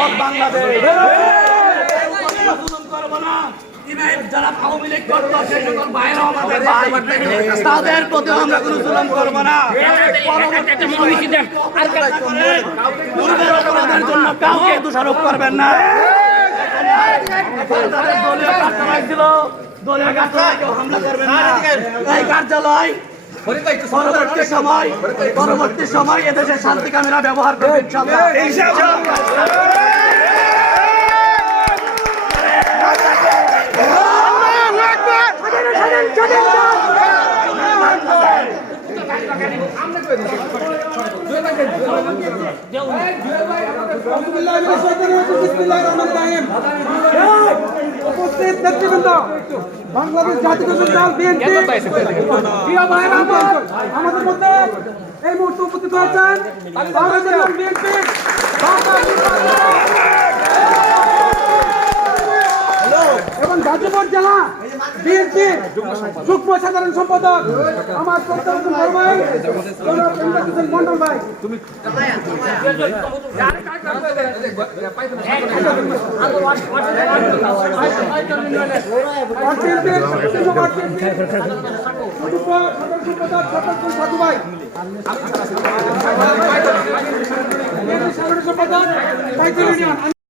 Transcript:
নিরাপদ বাংলাদেশ। জুলুম করব না। ইমেল যারা আওয়ামী লীগ করতো, সেই সকল ভাইয়েরাও আমাদের ভাই। তাদের প্রতিও আমরা কোনো জুলুম করব না। পরবর্তী পূর্বের অপরাধের জন্য কাউকে দোষারোপ করবেন না। তাদের দলীয় কার্যালয় ছিল দলীয় কার্যালয়ে কেউ হামলা করবেন না। এই কার্যালয় পরবর্তী সময় পরবর্তী সময় এদেশে শান্তি কামেরা ব্যবহার করবে উপস্থিত নেতৃবৃন্দ বাংলাদেশ জাতীয় দল বিএনপি। প্রিয় আমার, আমাদের মধ্যে এই মুহূর্তে উপস্থিত হয়েছেন বাংলাদেশ বিএনপি। গাজীপুর জেলা বিএনপি যুগ্ম সাধারণ সম্পাদক আমার বড় ভাই মন্ডল ভাই সদস্য সম্পাদক সাধু ভাই সাধারণ সম্পাদক সাইকেল ইউনিয়ন